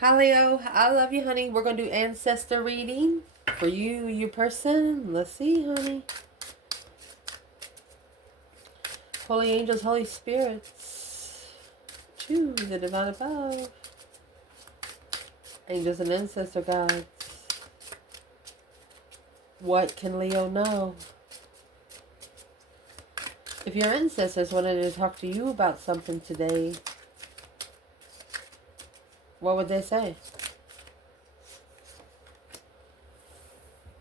Hi Leo, I love you, honey. We're going to do Ancestor reading for you, your person. Let's see, honey. Holy angels, holy spirits, to the divine above. Angels and ancestor guides. What can Leo know? If your ancestors wanted to talk to you about something today, what would they say?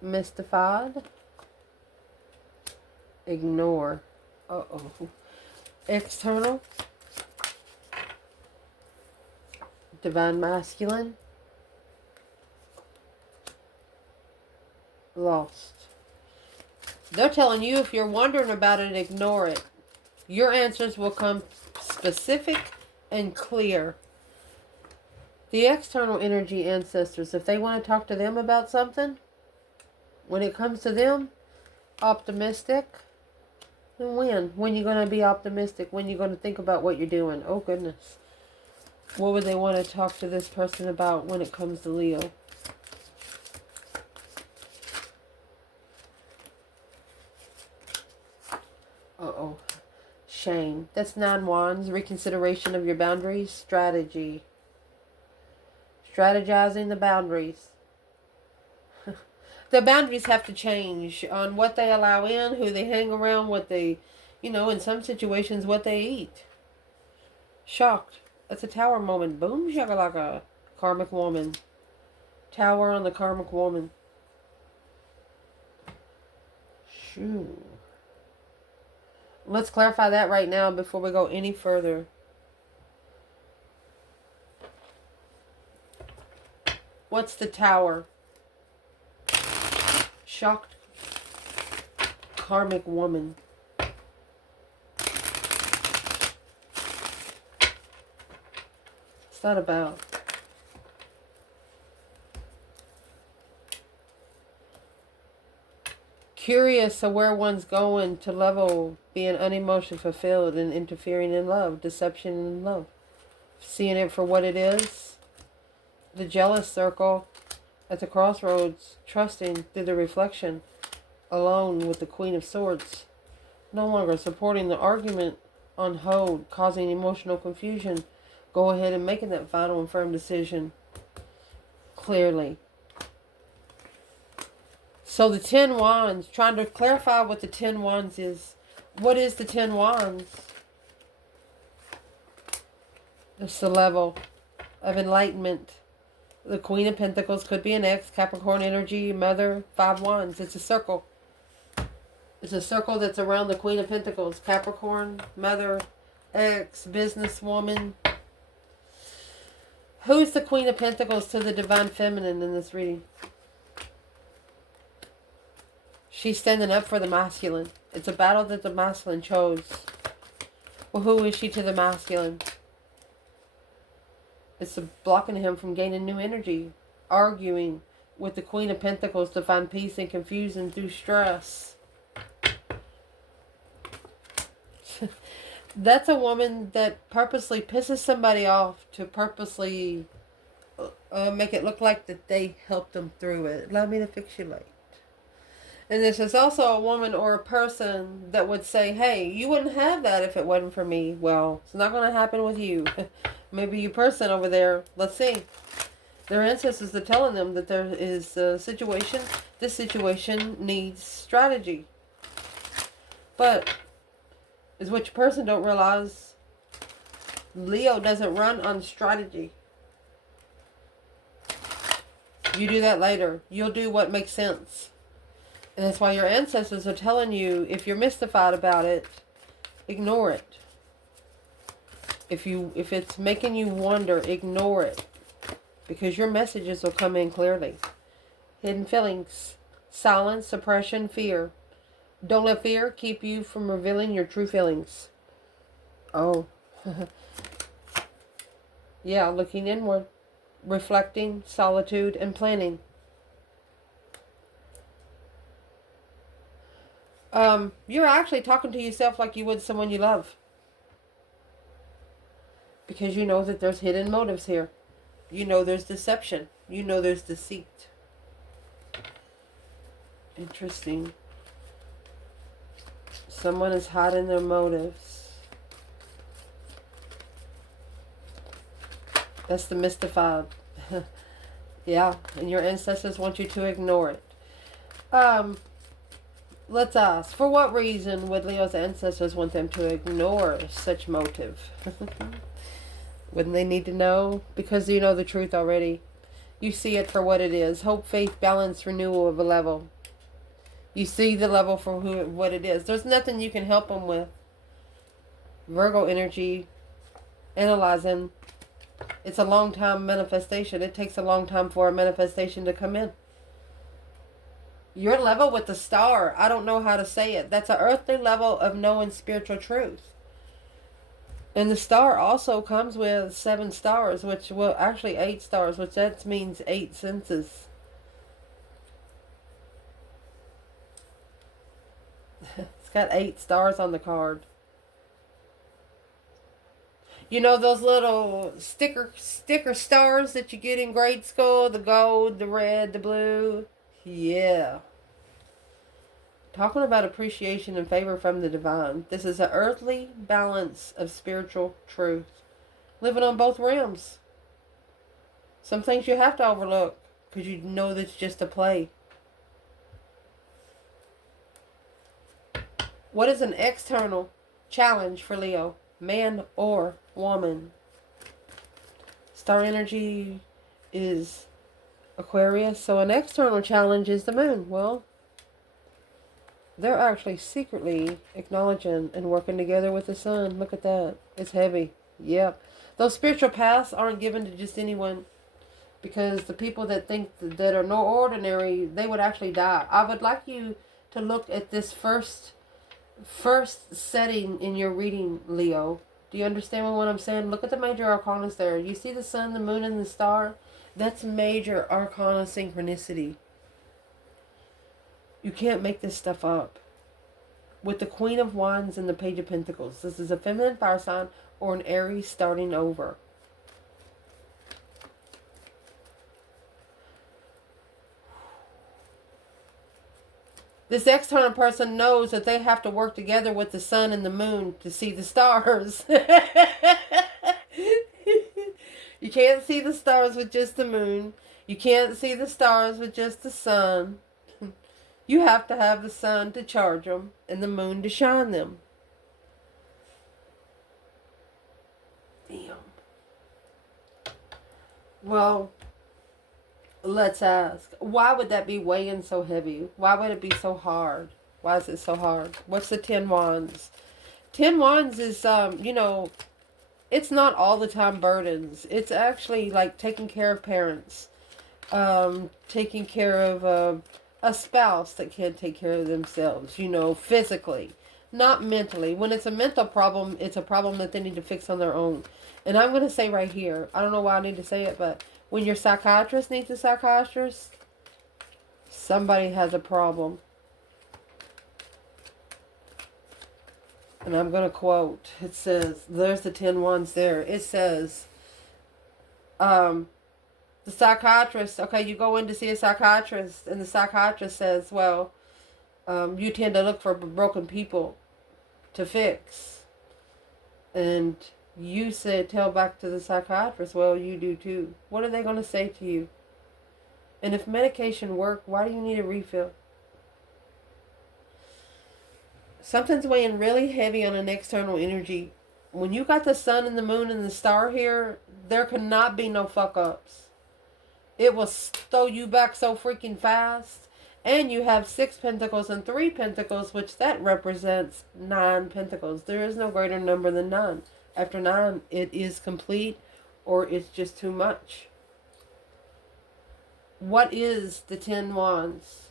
Mystified? Ignore. Uh-oh. External? Divine masculine? Lost. They're telling you if you're wondering about it, ignore it. Your answers will come specific and clear. The external energy ancestors, if they want to talk to them about something, when it comes to them, optimistic. And when you're going to be optimistic, when you're going to think about what you're doing. Oh goodness. What would they want to talk to this person about when it comes to Leo? Uh-oh. Shame. That's 9 wands. Reconsideration of your boundaries. Strategy. Strategizing the boundaries. The boundaries have to change on what they allow in, who they hang around, what they, in some situations, what they eat. Shocked. That's a tower moment. Boom, shakalaka. Karmic woman. Tower on the karmic woman. Shoo. Let's clarify that right now before we go any further. What's the tower? Shocked karmic woman. What's that about? Curious of where one's going to level, being unemotion fulfilled and interfering in love, deception in love. Seeing it for what it is. The jealous circle at the crossroads, trusting through the reflection, alone with the Queen of Swords. No longer supporting the argument on hold, causing emotional confusion. Go ahead and making that final and firm decision clearly. So the 10 wands, trying to clarify what the 10 wands is. What is the 10 wands? It's the level of enlightenment. The Queen of Pentacles could be an ex, Capricorn energy, mother, 5 wands. It's a circle. It's a circle that's around the Queen of Pentacles. Capricorn, mother, ex, businesswoman. Who's the Queen of Pentacles to the Divine Feminine in this reading? She's standing up for the masculine. It's a battle that the masculine chose. Well, who is she to the masculine? It's blocking him from gaining new energy. Arguing with the Queen of Pentacles to find peace and confusion through stress. That's a woman that purposely pisses somebody off to purposely make it look like that they helped them through it. Allow me to fix you late. And this is also a woman or a person that would say, hey, you wouldn't have that if it wasn't for me. Well, it's not going to happen with you. Maybe you person over there. Let's see. Their ancestors are telling them that there is a situation. This situation needs strategy. But is what your person don't realize. Leo doesn't run on strategy. You do that later. You'll do what makes sense. And that's why your ancestors are telling you, if you're mystified about it, ignore it. If it's making you wonder, ignore it. Because your messages will come in clearly. Hidden feelings, silence, suppression, fear. Don't let fear keep you from revealing your true feelings. Oh. Yeah, looking inward, reflecting, solitude, and planning. You're actually talking to yourself like you would someone you love. Because you know that there's hidden motives here. You know there's deception. You know there's deceit. Interesting. Someone is hiding their motives. That's the mystified. Yeah, and your ancestors want you to ignore it. Let's ask, for what reason would Leo's ancestors want them to ignore such motive? Wouldn't they need to know? Because you know the truth already. You see it for what it is. Hope, faith, balance, renewal of a level. You see the level for what it is. There's nothing you can help them with. Virgo energy, analyzing. It's a long time manifestation. It takes a long time for a manifestation to come in. Your level with the star, I don't know how to say it. That's an earthly level of knowing spiritual truth. And the star also comes with 7 stars, which, well, actually 8 stars, which that means 8 senses. It's got 8 stars on the card. You know those little sticker stars that you get in grade school? The gold, the red, the blue. Yeah. Talking about appreciation and favor from the divine. This is an earthly balance of spiritual truth. Living on both realms. Some things you have to overlook because you know that's just a play. What is an external challenge for Leo? Man or woman? Star energy is Aquarius, so an external challenge is the moon. Well, they're actually secretly acknowledging and working together with the sun. Look at that. It's heavy. Yep. Those spiritual paths aren't given to just anyone, because the people that think that are no ordinary, they would actually die. I would like you to look at this first setting in your reading, Leo. Do you understand what I'm saying? Look at the major arcanas there. You see the sun, the moon, and the star? That's major arcana synchronicity. You can't make this stuff up. With the Queen of Wands and the Page of Pentacles, this is a feminine fire sign or an Aries starting over. This external person knows that they have to work together with the sun and the moon to see the stars. You can't see the stars with just the moon. You can't see the stars with just the sun. You have to have the sun to charge them and the moon to shine them. Damn. Well, let's ask, why would that be weighing so heavy? Why would it be so hard? Why is it so hard? What's the 10 wands? 10 wands is, it's not all the time burdens. It's actually like taking care of parents. Taking care of a spouse that can't take care of themselves, physically. Not mentally. When it's a mental problem, it's a problem that they need to fix on their own. And I'm going to say right here, I don't know why I need to say it, but when your psychiatrist needs a psychiatrist, somebody has a problem. And I'm going to quote. It says, there's the 10 wands there. It says, the psychiatrist, okay, you go in to see a psychiatrist, and the psychiatrist says, well, you tend to look for broken people to fix. And you tell back to the psychiatrist, well, you do too. What are they going to say to you? And if medication work, why do you need a refill? Something's weighing really heavy on an external energy. When you got the sun and the moon and the star here, there cannot be no fuck-ups. It will throw you back so freaking fast. And you have 6 pentacles and 3 pentacles, which that represents 9 pentacles. There is no greater number than 9. After 9, it is complete or it's just too much. What is the 10 wands?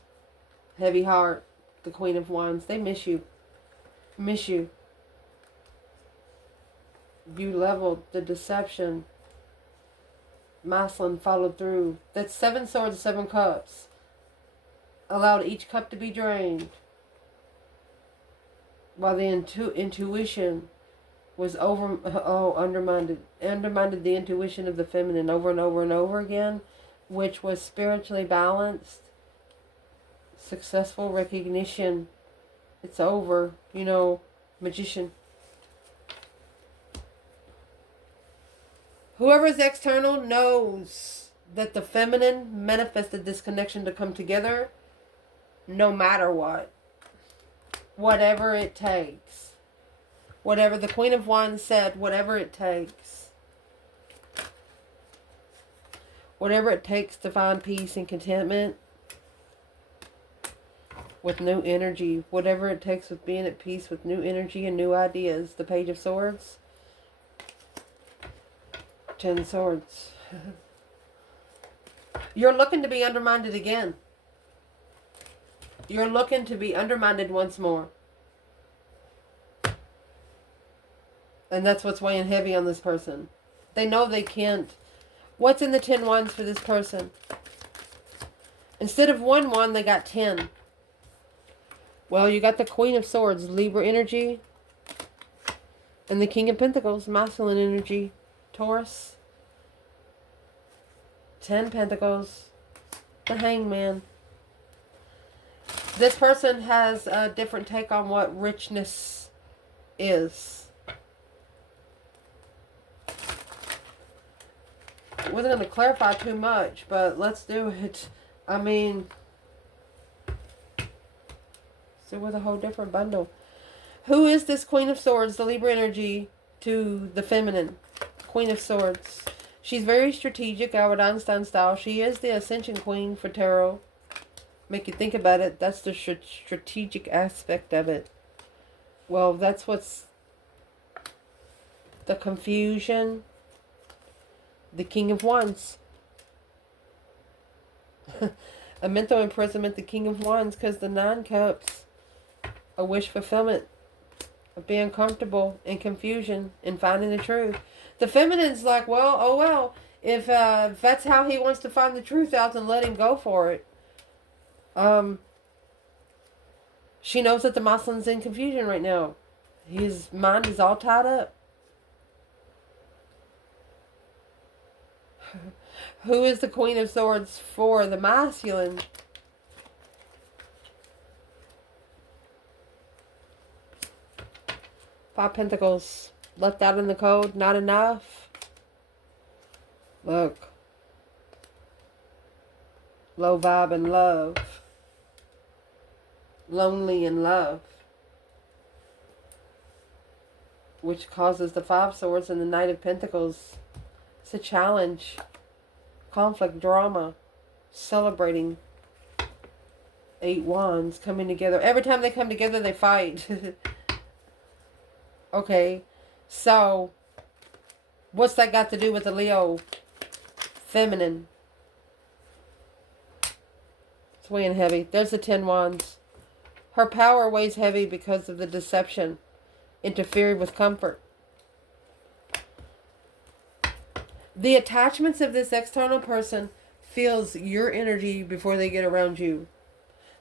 Heavy heart, the Queen of Wands. They miss you. Miss you. You leveled the deception. Maslin followed through. That's 7 swords, 7 cups. Allowed each cup to be drained. While the intuition was undermined the intuition of the feminine over and over and over again, which was spiritually balanced, successful recognition. It's over, magician. Whoever is external knows that the feminine manifested this connection to come together no matter what. Whatever it takes. Whatever the Queen of Wands said, whatever it takes. Whatever it takes to find peace and contentment with new energy. Whatever it takes with being at peace with new energy and new ideas. The Page of Swords. 10 Swords. You're looking to be undermined again. You're looking to be undermined once more. And that's what's weighing heavy on this person. They know they can't. What's in the 10 Wands for this person? Instead of 1 wand, they got 10. Well, you got the Queen of Swords, Libra energy. And the King of Pentacles, masculine energy, Taurus. 10 Pentacles, the Hangman. This person has a different take on what richness is. I wasn't going to clarify too much, but let's do it. I mean, so with a whole different bundle. Who is this Queen of Swords, the Libra energy, to the feminine? Queen of Swords. She's very strategic, Albert Einstein style. She is the Ascension Queen for Tarot. Make you think about it. That's the strategic aspect of it. Well, that's what's the confusion. The King of Wands. A mental imprisonment, the King of Wands, because the 9 Cups. A wish fulfillment. Of being comfortable in confusion and finding the truth. The feminine's like, well, oh well. If that's how he wants to find the truth out, then let him go for it. She knows that the masculine's in confusion right now. His mind is all tied up. Who is the Queen of Swords for the masculine? Five Pentacles. Left out in the cold. Not enough. Look. Low vibe and love. Lonely in love. Which causes the 5 Swords and the Knight of Pentacles. It's a challenge. Conflict, drama. Celebrating. 8 Wands coming together. Every time they come together, they fight. Okay. So, what's that got to do with the Leo feminine? It's weighing heavy. There's the 10 Wands. Her power weighs heavy because of the deception. Interfering with comfort. The attachments of this external person feels your energy before they get around you.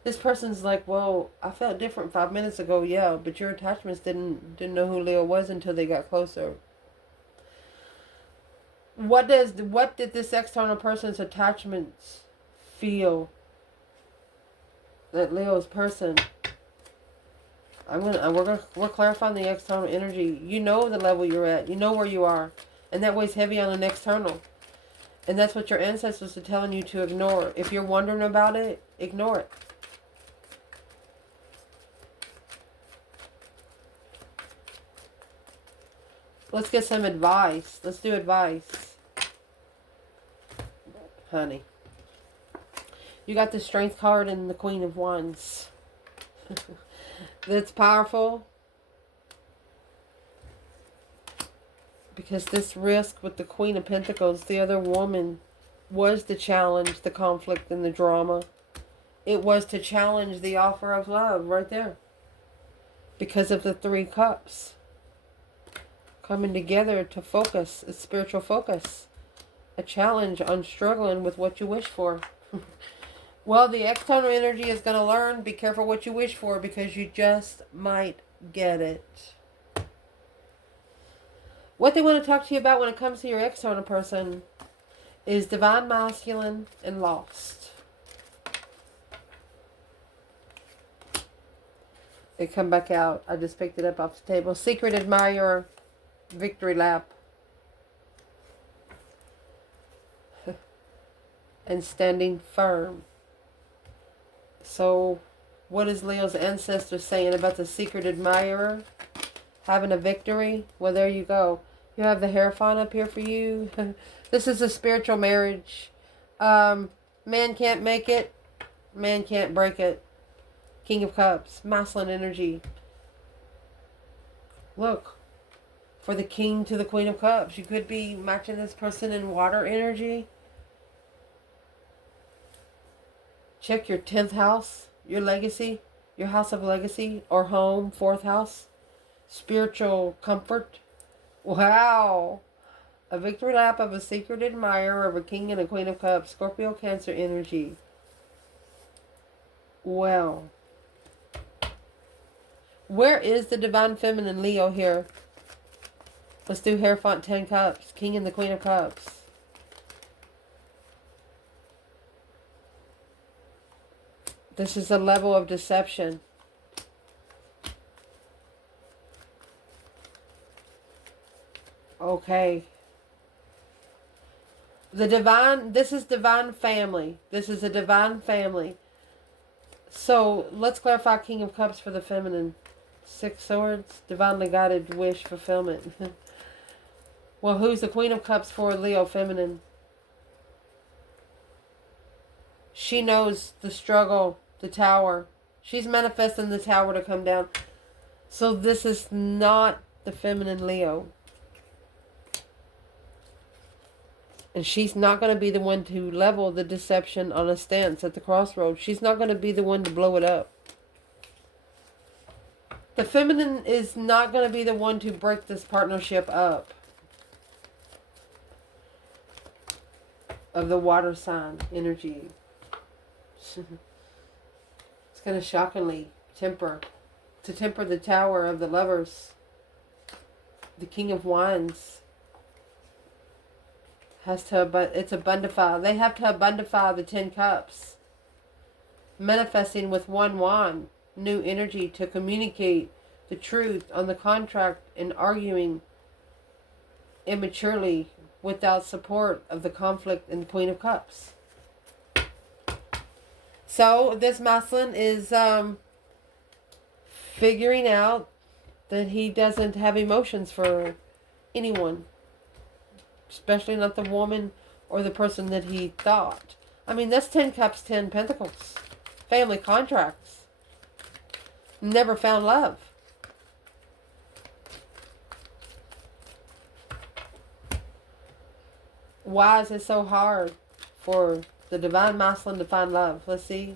This person's like, well, I felt different 5 minutes ago, yeah, but your attachments didn't know who Leo was until they got closer. What did this external person's attachments feel that Leo's person? We're clarifying the external energy. You know the level you're at. You know where you are. And that weighs heavy on an external. And that's what your ancestors are telling you to ignore. If you're wondering about it, ignore it. Let's get some advice. Let's do advice. Honey. You got the Strength card and the Queen of Wands. That's powerful. Because this risk with the Queen of Pentacles, the other woman, was the challenge, the conflict, and the drama. It was to challenge the offer of love right there. Because of the 3 Cups. Coming together to focus, a spiritual focus. A challenge on struggling with what you wish for. Well, the external energy is going to learn, be careful what you wish for, because you just might get it. What they want to talk to you about when it comes to your external person is divine masculine and lost. It come back out. I just picked it up off the table. Secret admirer, victory lap. And standing firm. So, what is Leo's ancestor saying about the secret admirer having a victory? Well, there you go. You have the Hierophant up here for you. This is a spiritual marriage. Man can't make it. Man can't break it. King of Cups. Masculine energy. Look. For the King to the Queen of Cups. You could be matching this person in water energy. Check your 10th house. Your legacy. Your house of legacy. Or home. 4th house. Spiritual comfort. Wow. A victory lap of a secret admirer of a King and a Queen of Cups. Scorpio, Cancer energy. Well. Where is the Divine Feminine Leo here? Let's do Hierophant 10 Cups. King and the Queen of Cups. This is a level of deception. Okay. The divine, this is divine family. This is a divine family. So, let's clarify King of Cups for the feminine. 6 Swords, divinely guided wish fulfillment. Well, who's the Queen of Cups for Leo feminine? She knows the struggle, the tower. She's manifesting the tower to come down. So this is not the feminine Leo. And she's not going to be the one to level the deception on a stance at the crossroads. She's not going to be the one to blow it up. The feminine is not going to be the one to break this partnership up. Of the water sign energy. It's going to shockingly temper the tower of the lovers. The King of Wands has to, it's abundify. They have to abundify the 10 Cups. Manifesting with 1 wand. New energy to communicate the truth on the contract and arguing immaturely without support of the conflict in the Queen of Cups. So this masculine is figuring out that he doesn't have emotions for anyone. Especially not the woman or the person that he thought. I mean, that's 10 Cups, 10 Pentacles. Family contracts. Never found love. Why is it so hard for the divine masculine to find love? Let's see.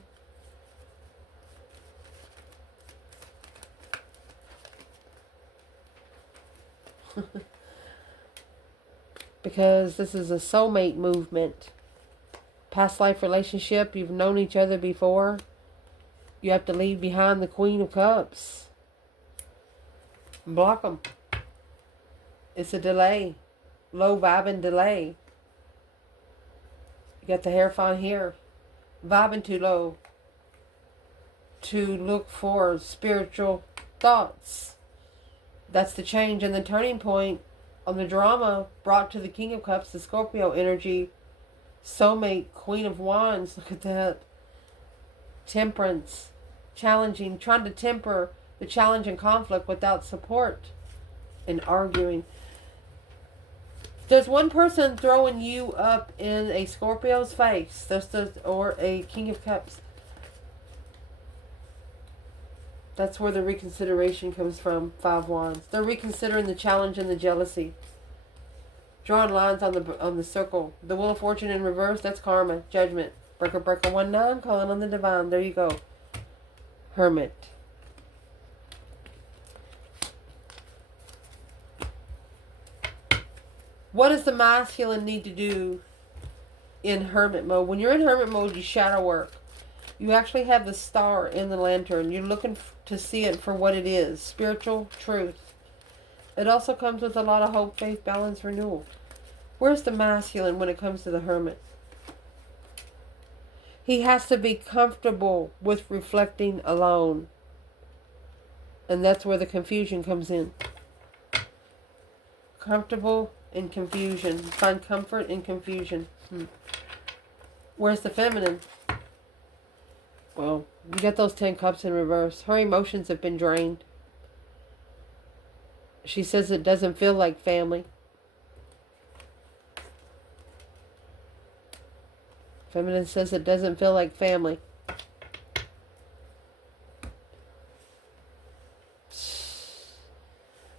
Because this is a soulmate movement. Past life relationship. You've known each other before. You have to leave behind the Queen of Cups. Block them. It's a delay. Low vibing delay. You got the Hierophant here. Vibing too low. To look for spiritual thoughts. That's the change and the turning point on the drama brought to the King of Cups, the Scorpio energy. Soulmate, Queen of Wands. Look at that. Temperance. Challenging. Trying to temper the challenge and conflict without support. And arguing. There's one person throwing you up in a Scorpio's face. Or a King of Cups. That's where the reconsideration comes from. 5 Wands. They're reconsidering the challenge and the jealousy. Drawing lines on the circle. The Wheel of Fortune in reverse. That's karma. Judgment. Breaker, breaker, 1-9. Calling on the divine. There you go. Hermit. What does the masculine need to do in hermit mode? When you're in hermit mode, you shadow work. You actually have the star in the lantern. You're looking to see it for what it is. Spiritual truth. It also comes with a lot of hope, faith, balance, renewal. Where's the masculine when it comes to the Hermit? He has to be comfortable with reflecting alone. And that's where the confusion comes in. Comfortable in confusion. Find comfort in confusion. Where's the feminine? Well, you got those 10 cups in reverse. Her emotions have been drained. She says it doesn't feel like family. Feminine says it doesn't feel like family.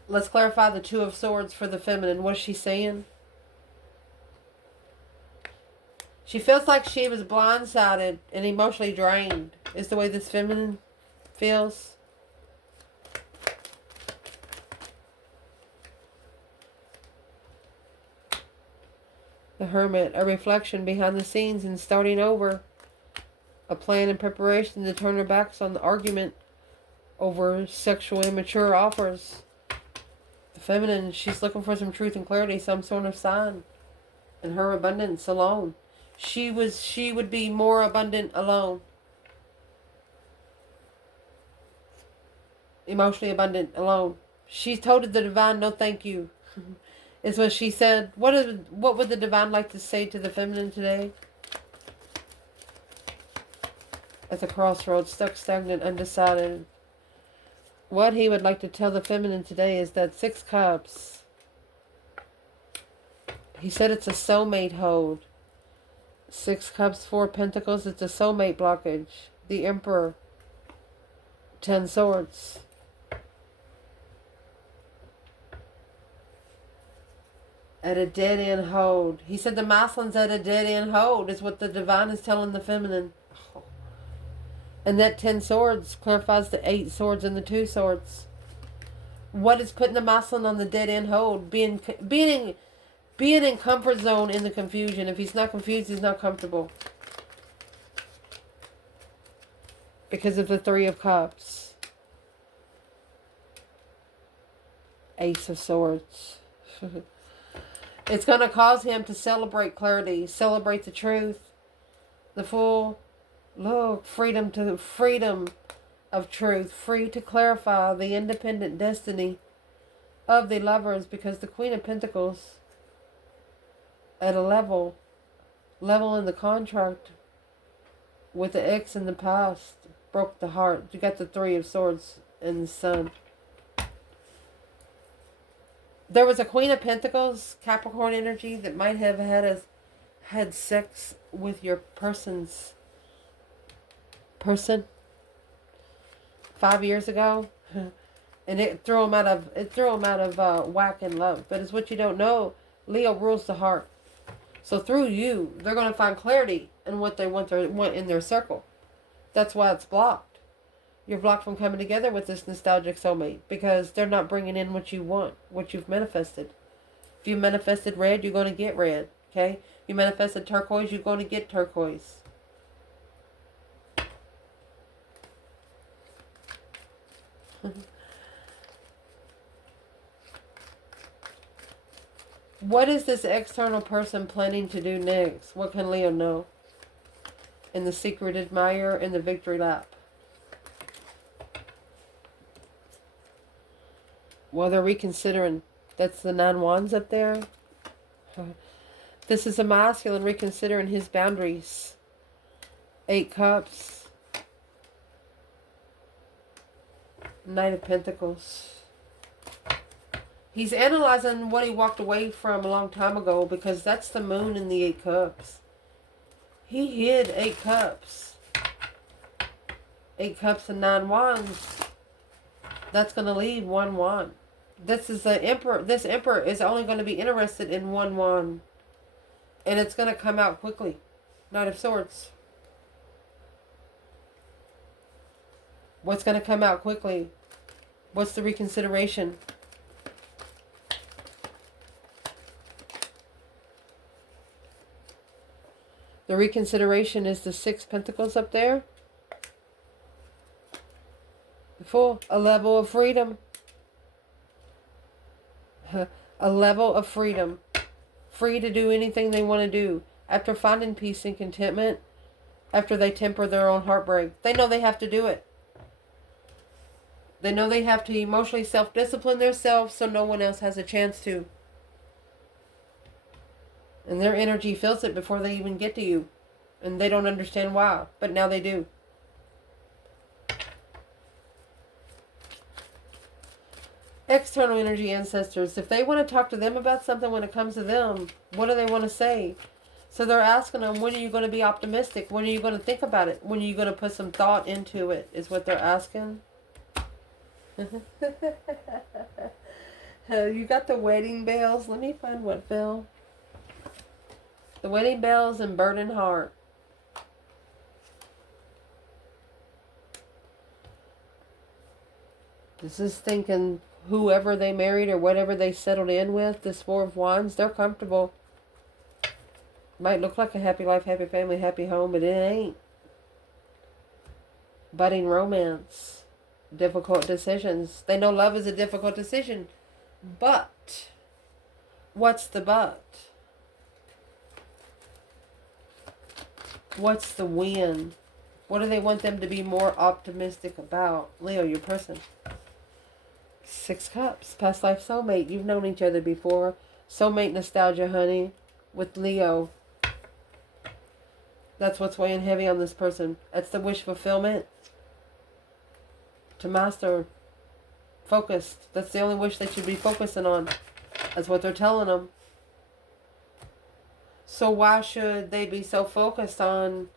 Let's clarify the Two of Swords for the feminine. What's she saying? She feels like she was blindsided and emotionally drained, is the way this feminine feels. The Hermit, a reflection behind the scenes and starting over. A plan and preparation to turn her backs on the argument over sexual immature offers. The feminine, she's looking for some truth and clarity, some sort of sign. And her abundance alone. She would be more abundant alone. Emotionally abundant alone. She told the divine, no thank you. Is what she said. What would the divine like to say to the feminine today? At the crossroads, stuck, stagnant, undecided. What he would like to tell the feminine today is that 6 cups. He said it's a soulmate hold. 6 cups, 4 pentacles. It's a soulmate blockage. The Emperor. 10 swords. At a dead-end hold. He said the masculine's at a dead-end hold is what the divine is telling the feminine. And that 10 swords clarifies the 8 swords and the 2 swords. What is putting the masculine on the dead-end hold? Being in comfort zone in the confusion. If he's not confused, he's not comfortable. Because of the 3 of Cups. Ace of Swords. It's going to cause him to celebrate clarity, celebrate the truth, the full, look, freedom of truth, free to clarify the independent destiny of the lovers, because the Queen of Pentacles at a level in the contract with the ex in the past broke the heart. You got the 3 of Swords and the Sun. There was a Queen of Pentacles, Capricorn energy, that might have had sex with your person 5 years ago, and it threw him out of whack in love. But it's what you don't know. Leo rules the heart, so through you, they're going to find clarity in what they want in their circle. That's why it's blocked. You're blocked from coming together with this nostalgic soulmate because they're not bringing in what you want, what you've manifested. If you manifested red, you're going to get red. Okay? You manifested turquoise, you're going to get turquoise. What is this external person planning to do next? What can Leo know? In the secret admirer and the victory lap. Well, they're reconsidering. That's the 9 wands up there. This is a masculine reconsidering his boundaries. 8 cups. Knight of Pentacles. He's analyzing what he walked away from a long time ago, because that's the moon in the 8 cups. He hid 8 cups. 8 cups and 9 wands. That's going to leave 1 wand. This is the Emperor. This Emperor is only going to be interested in 1 wand. And it's going to come out quickly. Knight of Swords. What's going to come out quickly? What's the reconsideration? The reconsideration is the 6 pentacles up there. The Fool, a level of freedom. A level of freedom. Free to do anything they want to do. After finding peace and contentment, after they temper their own heartbreak, they know they have to do it. They know they have to emotionally self-discipline themselves so no one else has a chance to. And their energy feels it before they even get to you. And they don't understand why, but now they do. External energy ancestors. If they want to talk to them about something when it comes to them, what do they want to say? So they're asking them, when are you going to be optimistic? When are you going to think about it? When are you going to put some thought into it, is what they're asking. You got the wedding bells. Let me find what fell. The wedding bells and burning heart. This is thinking whoever they married or whatever they settled in with, this Four of Wands, they're comfortable. Might look like a happy life, happy family, happy home, but it ain't. Budding romance. Difficult decisions. They know love is a difficult decision. But, what's the but? What's the win? What do they want them to be more optimistic about? Leo, your person. 6 Cups. Past life soulmate. You've known each other before. Soulmate nostalgia, honey. With Leo. That's what's weighing heavy on this person. That's the wish fulfillment. To master. Focused. That's the only wish they should be focusing on. That's what they're telling them. So why should they be so focused on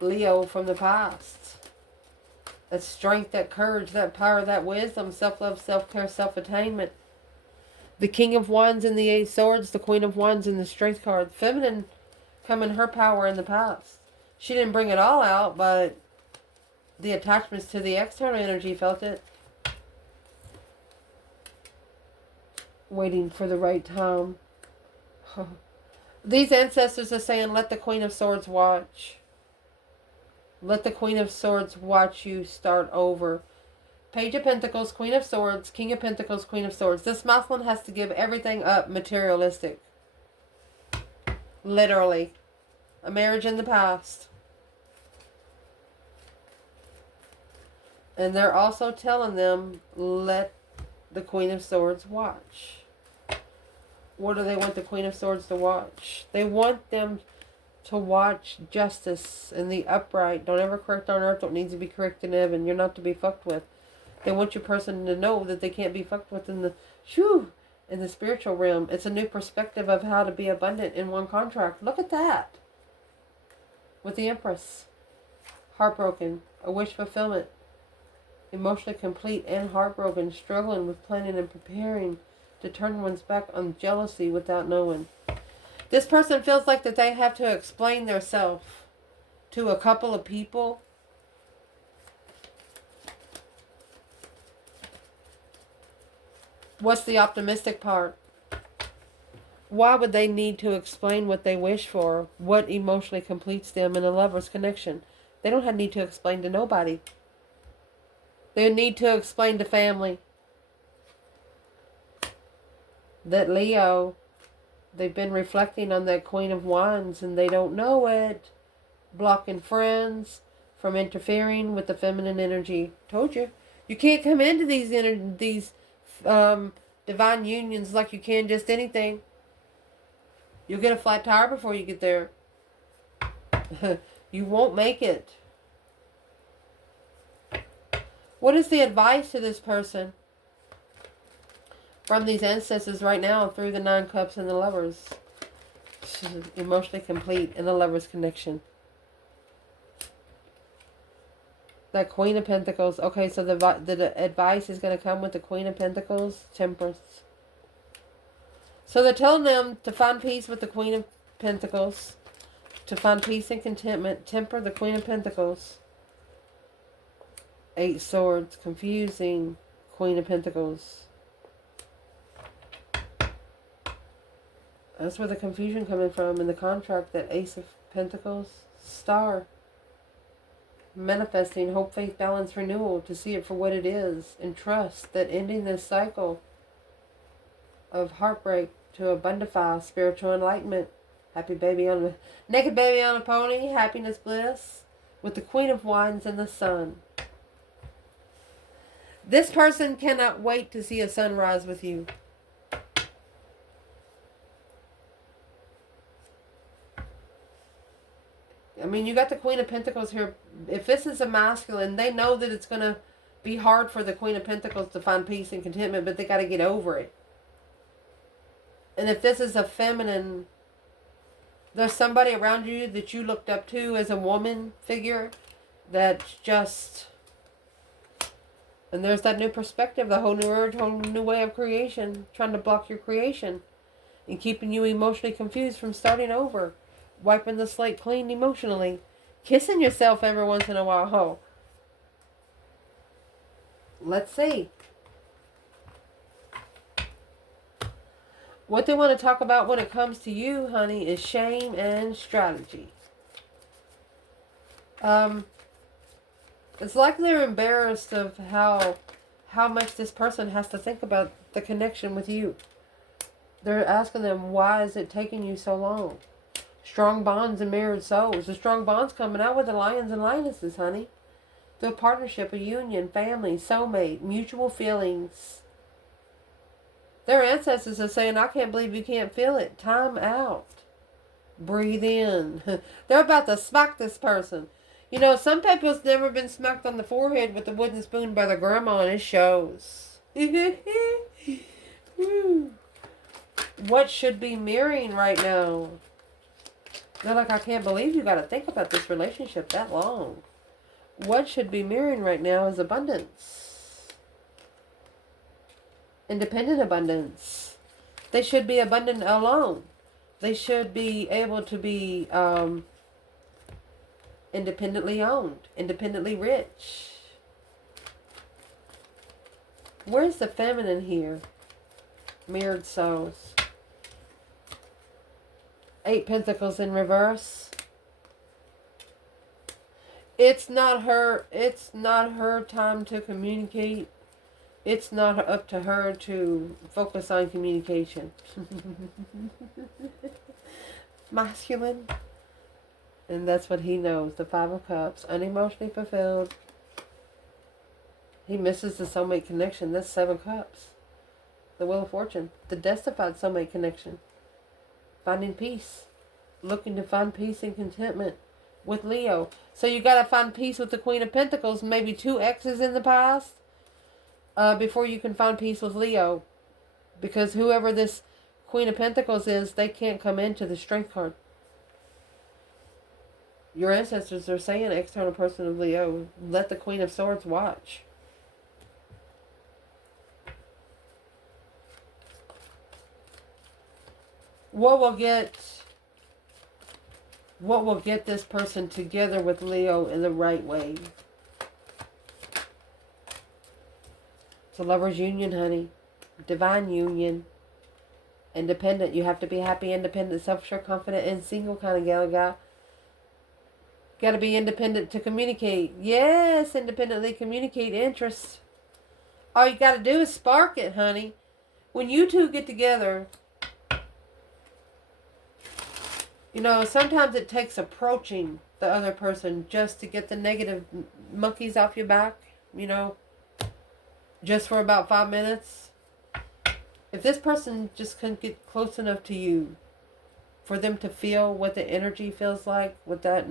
Leo from the past? That strength, that courage, that power, that wisdom, self-love, self-care, self-attainment. The King of Wands and the 8 Swords, the Queen of Wands and the Strength card. Feminine come in her power in the past. She didn't bring it all out, but the attachments to the external energy felt it. Waiting for the right time. These ancestors are saying, let the Queen of Swords watch. Let the Queen of Swords watch you start over. Page of Pentacles, Queen of Swords, King of Pentacles, Queen of Swords. This masculine has to give everything up materialistic. Literally. A marriage in the past. And they're also telling them, let the Queen of Swords watch. What do they want the Queen of Swords to watch? They want them to watch justice and the upright. Don't ever correct on earth what needs to be corrected in heaven. You're not to be fucked with. They want your person to know that they can't be fucked with in the spiritual realm. It's a new perspective of how to be abundant in one contract. Look at that. With the Empress. Heartbroken. A wish fulfillment. Emotionally complete and heartbroken. Struggling with planning and preparing to turn one's back on jealousy without knowing. This person feels like that they have to explain themselves to a couple of people. What's the optimistic part? Why would they need to explain what they wish for? What emotionally completes them in a lover's connection? They don't need to explain to nobody. They need to explain to family that Leo, they've been reflecting on that Queen of Wands and they don't know it. Blocking friends from interfering with the feminine energy. Told you. You can't come into these divine unions like you can just anything. You'll get a flat tire before you get there. You won't make it. What is the advice to this person from these ancestors right now through the 9 Cups and the Lovers? Emotionally complete in the Lovers connection. That Queen of Pentacles. Okay, so the advice is going to come with the Queen of Pentacles, Temperance. So they're telling them to find peace with the Queen of Pentacles. To find peace and contentment. Temper the Queen of Pentacles. 8 Swords. Confusing Queen of Pentacles. That's where the confusion coming from in the contract. That Ace of Pentacles. Star. Manifesting hope, faith, balance, renewal, to see it for what it is, and trust that ending this cycle of heartbreak to abundify spiritual enlightenment. Happy baby on the naked baby on a pony, happiness, bliss, with the Queen of Wands and the Sun. This person cannot wait to see a sunrise with you. I mean, you got the Queen of Pentacles here. If this is a masculine, they know that it's going to be hard for the Queen of Pentacles to find peace and contentment, but they got to get over it. And if this is a feminine, there's somebody around you that you looked up to as a woman figure that's just... And there's that new perspective, the whole new urge, whole new way of creation, trying to block your creation and keeping you emotionally confused from starting over, wiping the slate clean emotionally, kissing yourself every once in a while. Oh. Let's see. What they want to talk about when it comes to you, honey, is shame and strategy. It's like they're embarrassed of how much this person has to think about the connection with you. They're asking them, why is it taking you so long? Strong bonds and mirrored souls. The strong bonds coming out with the lions and lionesses, honey. Through a partnership, a union, family, soulmate, mutual feelings. Their ancestors are saying, I can't believe you can't feel it. Time out. Breathe in. They're about to smack this person. You know, some people's never been smacked on the forehead with a wooden spoon by their grandma, and it shows. What should be mirroring right now? They're like, I can't believe you got to think about this relationship that long. What should be mirroring right now is abundance. Independent abundance. They should be abundant alone. They should be able to be independently owned, independently rich. Where's the feminine here? Mirrored souls. 8 Pentacles in reverse. It's not her time to communicate. It's not up to her to focus on communication. Masculine. And that's what he knows. The 5 of Cups. Unemotionally fulfilled. He misses the soulmate connection. That's 7 Cups. The Wheel of Fortune. The Destified soulmate connection. Finding peace. Looking to find peace and contentment with Leo. So you got to find peace with the Queen of Pentacles. Maybe 2 exes in the past. Before you can find peace with Leo. Because whoever this Queen of Pentacles is, they can't come into the Strength card. Your ancestors are saying, external person of Leo, let the Queen of Swords watch. What will get this person together with Leo in the right way? It's a lover's union, honey. Divine union. Independent. You have to be happy, independent, self-sure, confident, and single kind of gal guy. Got to be independent to communicate. Yes, independently communicate interests. All you got to do is spark it, honey. When you two get together, you know, sometimes it takes approaching the other person just to get the negative monkeys off your back, you know, just for about 5 minutes. If this person just can get close enough to you for them to feel what the energy feels like without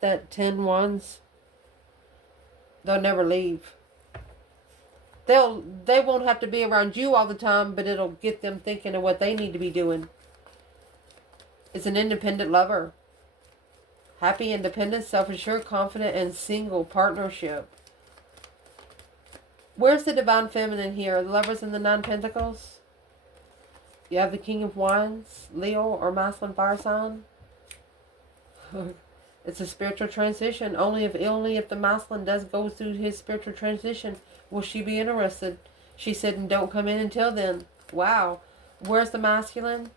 that 10 wands, they'll never leave. They won't have to be around you all the time, but it'll get them thinking of what they need to be doing. It's an independent lover. Happy, independent, self-assured, confident, and single partnership. Where's the divine feminine here? The Lovers and the 9 Pentacles. You have the King of Wands, Leo or masculine fire sign. It's a spiritual transition. Only if the masculine does go through his spiritual transition will she be interested. She said, and don't come in until then. Wow. Where's the masculine?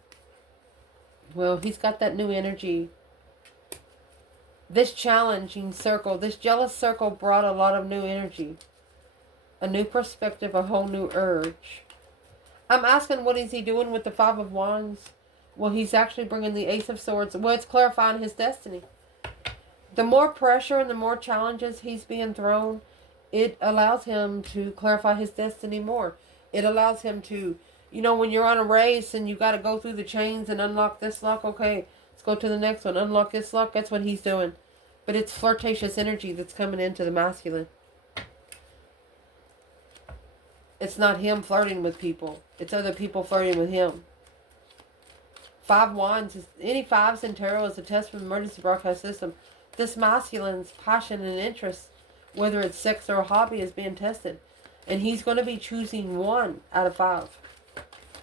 Well, he's got that new energy. This challenging circle, this jealous circle brought a lot of new energy. A new perspective, a whole new urge. I'm asking, what is he doing with the Five of Wands? Well, he's actually bringing the Ace of Swords. Well, it's clarifying his destiny. The more pressure and the more challenges he's being thrown, it allows him to clarify his destiny more. It allows him to, you know, when you're on a race and you got to go through the chains and unlock this lock, okay, let's go to the next one, unlock this lock. That's what he's doing. But it's flirtatious energy that's coming into the masculine. It's not him flirting with people. It's other people flirting with him. Five Wands, any fives in tarot is a test from the emergency broadcast system. This masculine's passion and interest, whether it's sex or a hobby, is being tested. And he's going to be choosing 1 out of 5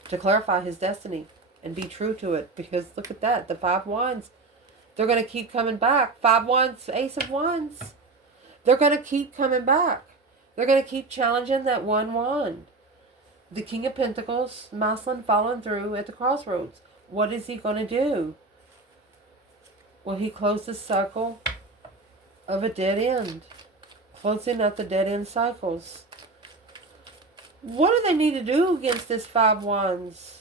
to clarify his destiny and be true to it. Because look at that, the 5 Wands, they're going to keep coming back. 5 Wands, Ace of Wands. They're going to keep coming back. They're going to keep challenging that 1 wand. The King of Pentacles, masculine, following through at the crossroads. What is he going to do? Will he close the cycle of a dead end? Closing out the dead end cycles. What do they need to do against this 5 Wands?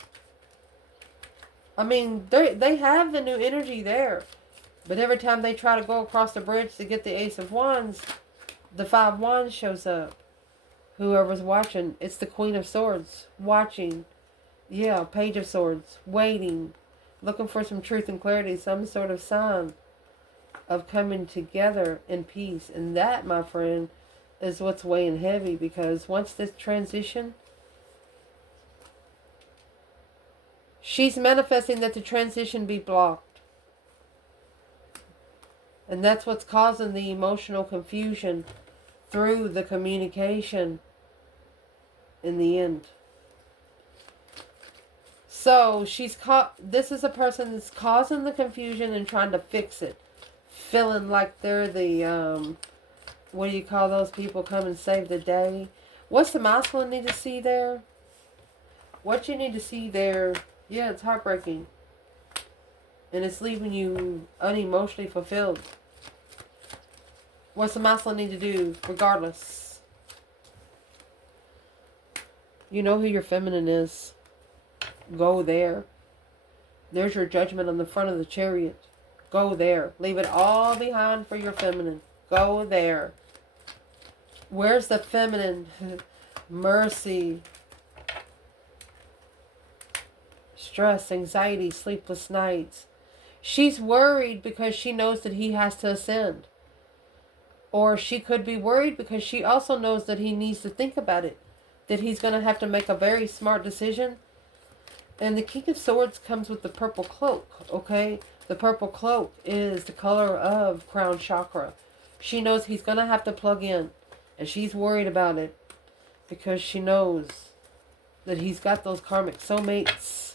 I mean, they have the new energy there. But every time they try to go across the bridge to get the Ace of Wands, the 5 Wands shows up. Whoever's watching, it's the Queen of Swords. Watching. Yeah, Page of Swords. Waiting. Looking for some truth and clarity. Some sort of sign of coming together in peace. And that, my friend, is what's weighing heavy. Because once this transition, she's manifesting that the transition be blocked. And that's what's causing the emotional confusion through the communication in the end. So this is a person that's causing the confusion and trying to fix it. Feeling like they're the, what do you call those people, come and save the day? What's the masculine need to see there? What you need to see there, yeah, it's heartbreaking. And it's leaving you unemotionally fulfilled. What's the masculine need to do regardless? You know who your feminine is. Go there. There's your judgment on the front of the chariot. Go there. Leave it all behind for your feminine. Go there. Where's the feminine? Mercy. Stress, anxiety, sleepless nights. She's worried because she knows that he has to ascend. Or she could be worried because she also knows that he needs to think about it. That he's going to have to make a very smart decision. And the King of Swords comes with the purple cloak, okay? The purple cloak is the color of crown chakra. She knows he's going to have to plug in. And she's worried about it. Because she knows that he's got those karmic soulmates.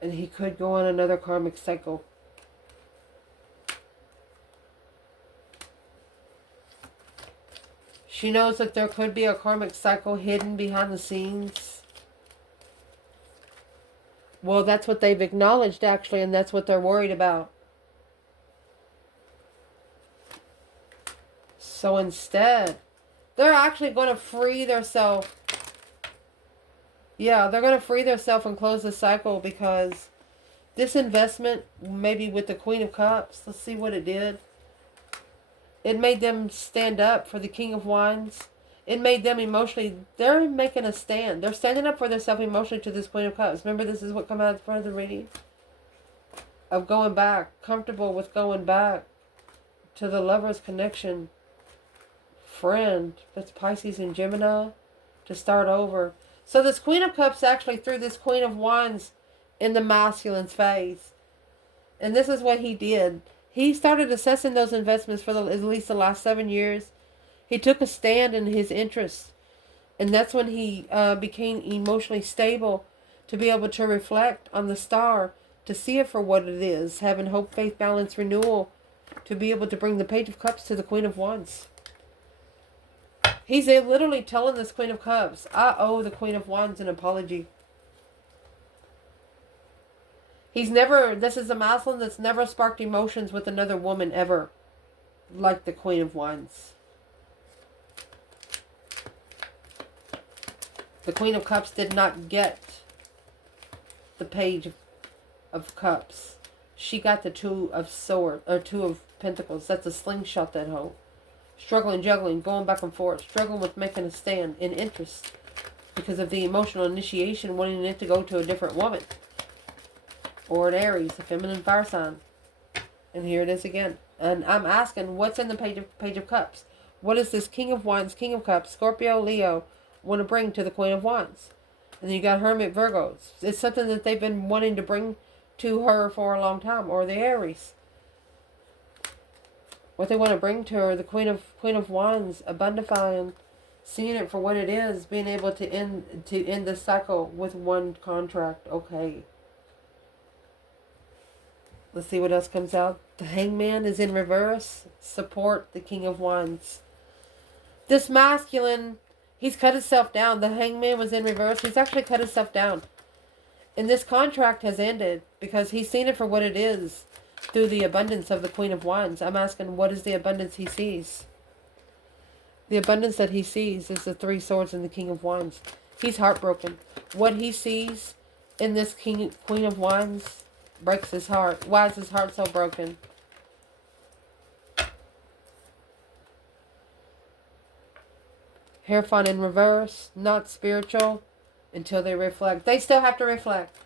And he could go on another karmic cycle. She knows that there could be a karmic cycle hidden behind the scenes. Well, that's what they've acknowledged, actually, and that's what they're worried about. So instead, they're actually going to free themselves. Yeah, they're going to free themselves and close the cycle because this investment, maybe with the Queen of Cups, let's see what it did. It made them stand up for the King of Wands. It made them emotionally, they're making a stand. They're standing up for themselves emotionally to this Queen of Cups. Remember, this is what comes out in front of the reading. Of going back, comfortable with going back to the lover's connection. Friend, that's Pisces and Gemini, to start over. So this Queen of Cups actually threw this Queen of Wands in the masculine's face. And this is what he did. He started assessing those investments for at least the last 7 years. He took a stand in his interests. And that's when he became emotionally stable to be able to reflect on the star, to see it for what it is. Having hope, faith, balance, renewal, to be able to bring the Page of Cups to the Queen of Wands. He's literally telling this Queen of Cups, I owe the Queen of Wands an apology. This is a masculine that's never sparked emotions with another woman ever. Like the Queen of Wands. The Queen of Cups did not get the Page of Cups. She got the Two of Swords, or Two of Pentacles. That's a slingshot, that hoe. Struggling, juggling, going back and forth. Struggling with making a stand in interest. Because of the emotional initiation, wanting it to go to a different woman. Or an Aries, a feminine fire sign. And here it is again. And I'm asking, what's in the Page of Cups? What is this King of Wands, King of Cups, Scorpio, Leo want to bring to the Queen of Wands? And then you got Hermit, Virgos. It's something that they've been wanting to bring to her for a long time. Or the Aries. What they want to bring to her, the Queen of Wands, abundifying, seeing it for what it is, being able to end the cycle with one contract. Okay. Let's see what else comes out. The Hangman is in reverse. Support the King of Wands. This masculine, he's cut himself down. The Hangman was in reverse. He's actually cut himself down. And this contract has ended because he's seen it for what it is through the abundance of the Queen of Wands. I'm asking, what is the abundance he sees? The abundance that he sees is the Three Swords and the King of Wands. He's heartbroken. What he sees in this Queen of Wands breaks his heart. Why is his heart so broken? Hierophant in reverse, not spiritual until they reflect. They still have to reflect.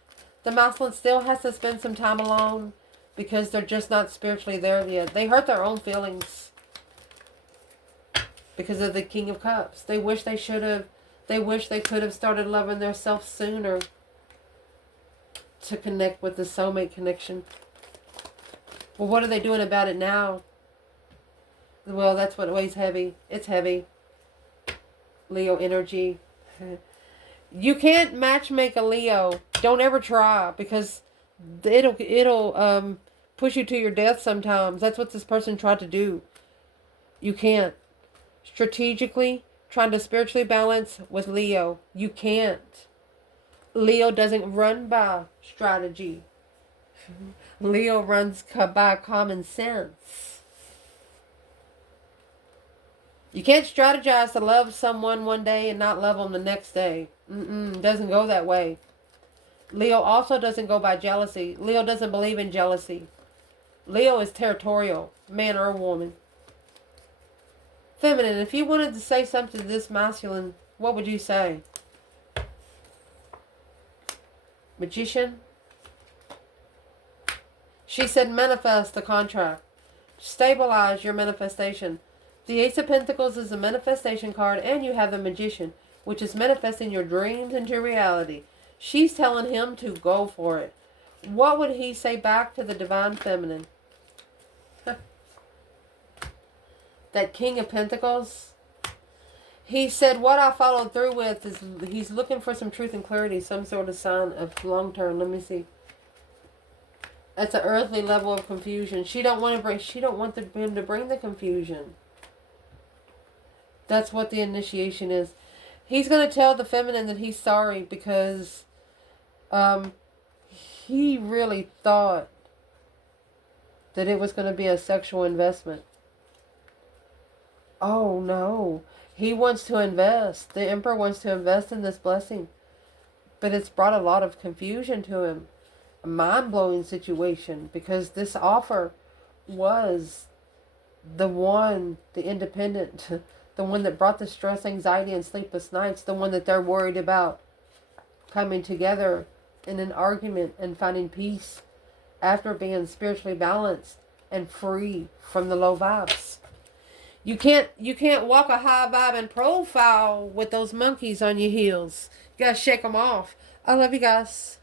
The masculine still has to spend some time alone because they're just not spiritually there yet. They hurt their own feelings because of the King of Cups. They wish they should have. They wish they could have started loving themselves sooner to connect with the soulmate connection. Well, what are they doing about it now? Well, that's what weighs heavy. It's heavy. Leo energy. You can't matchmake a Leo. Don't ever try, because it'll push you to your death sometimes. That's what this person tried to do. You can't. Strategically, trying to spiritually balance with Leo. You can't. Leo doesn't run by strategy. Leo runs by common sense. You can't strategize to love someone one day and not love them the next day. It doesn't go that way. Leo also doesn't go by jealousy. Leo doesn't believe in jealousy. Leo is territorial, man or woman. Feminine, if you wanted to say something to this masculine, what would you say? Magician. She said manifest the contract. Stabilize your manifestation. The Ace of Pentacles is a manifestation card, and you have the Magician, which is manifesting your dreams into reality. She's telling him to go for it. What would he say back to the Divine Feminine? That King of Pentacles? He said, what I followed through with is he's looking for some truth and clarity, some sort of sign of long term. Let me see. That's an earthly level of confusion. She don't want him to bring the confusion. That's what the initiation is. He's going to tell the feminine that he's sorry because he really thought that it was going to be a sexual investment. Oh no. He wants to invest. The Emperor wants to invest in this blessing. But it's brought a lot of confusion to him. A mind-blowing situation, because this offer was the one, the independent, the one that brought the stress, anxiety, and sleepless nights, the one that they're worried about coming together in an argument and finding peace after being spiritually balanced and free from the low vibes. You can't walk a high vibing profile with those monkeys on your heels. You gotta shake them off. I love you guys.